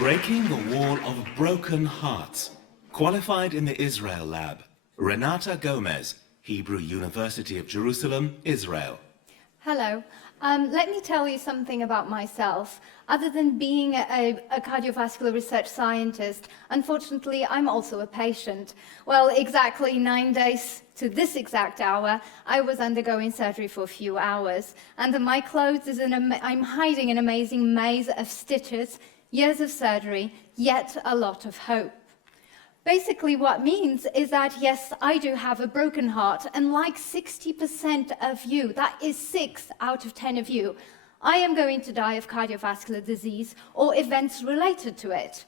Breaking the wall of broken hearts. Qualified in the Israel lab. Renate Gomes, Hebrew University of Jerusalem, Israel. Hello. Let me tell you something about myself. Other than being a cardiovascular research scientist, unfortunately, I'm also a patient. Well, exactly 9 days to this exact hour, I was undergoing surgery for a few hours. Under my clothes I'm hiding an amazing maze of stitches, years of surgery, yet a lot of hope. Basically, what it means is that, yes, I do have a broken heart, and like 60% of you, that is 6 out of 10 of you, I am going to die of cardiovascular disease or events related to it.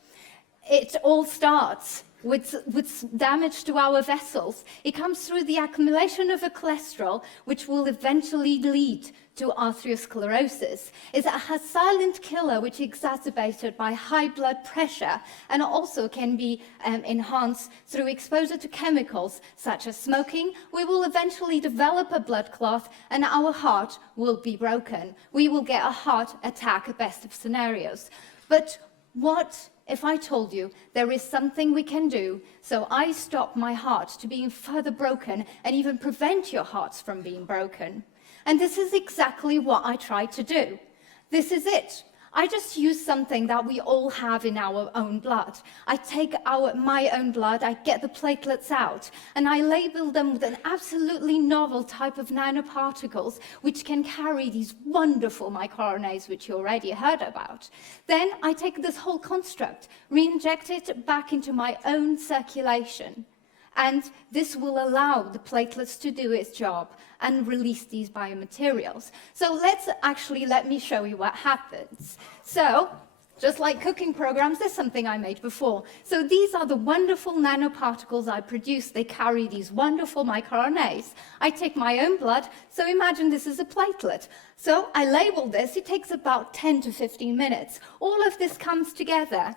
It all starts with damage to our vessels. It comes through the accumulation of a cholesterol, which will eventually lead to arteriosclerosis. It's a silent killer which is exacerbated by high blood pressure and also can be enhanced through exposure to chemicals such as smoking. We will eventually develop a blood clot and our heart will be broken. We will get a heart attack at best of scenarios. But what if I told you there is something we can do so I stop my heart to being further broken and even prevent your hearts from being broken? And this is exactly what I try to do. This is it. I just use something that we all have in our own blood. I take my own blood, I get the platelets out, and I label them with an absolutely novel type of nanoparticles which can carry these wonderful microRNAs which you already heard about. Then I take this whole construct, re-inject it back into my own circulation. And this will allow the platelets to do its job and release these biomaterials. So let me show you what happens. So, just like cooking programs, there's something I made before. So these are the wonderful nanoparticles I produce. They carry these wonderful microRNAs. I take my own blood, so imagine this is a platelet. So I label this, it takes about 10 to 15 minutes. All of this comes together,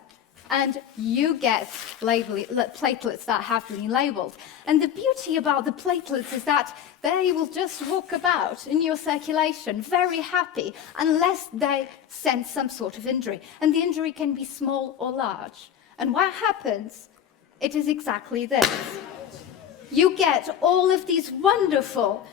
and you get platelets that have been labeled. And the beauty about the platelets is that they will just walk about in your circulation, very happy, unless they sense some sort of injury. And the injury can be small or large. And what happens? It is exactly this. You get all of these wonderful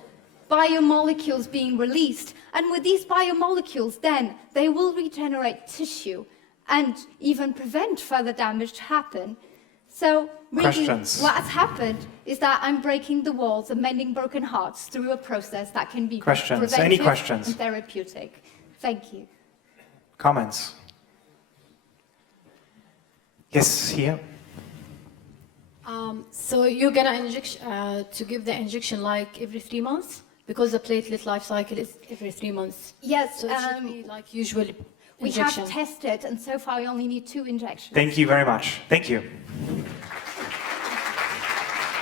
biomolecules being released, and with these biomolecules, then they will regenerate tissue and even prevent further damage to happen. So really, what has happened is that I'm breaking the walls and mending broken hearts through a process that can be preventive Any questions? and therapeutic. Thank you. Comments? Yes, here. So you're gonna to give the injection like every 3 months? Because the platelet life cycle is every 3 months. Yes. So it should be like usual We injection. have tested, and so far I only need 2 injections. Thank you very much. Thank you.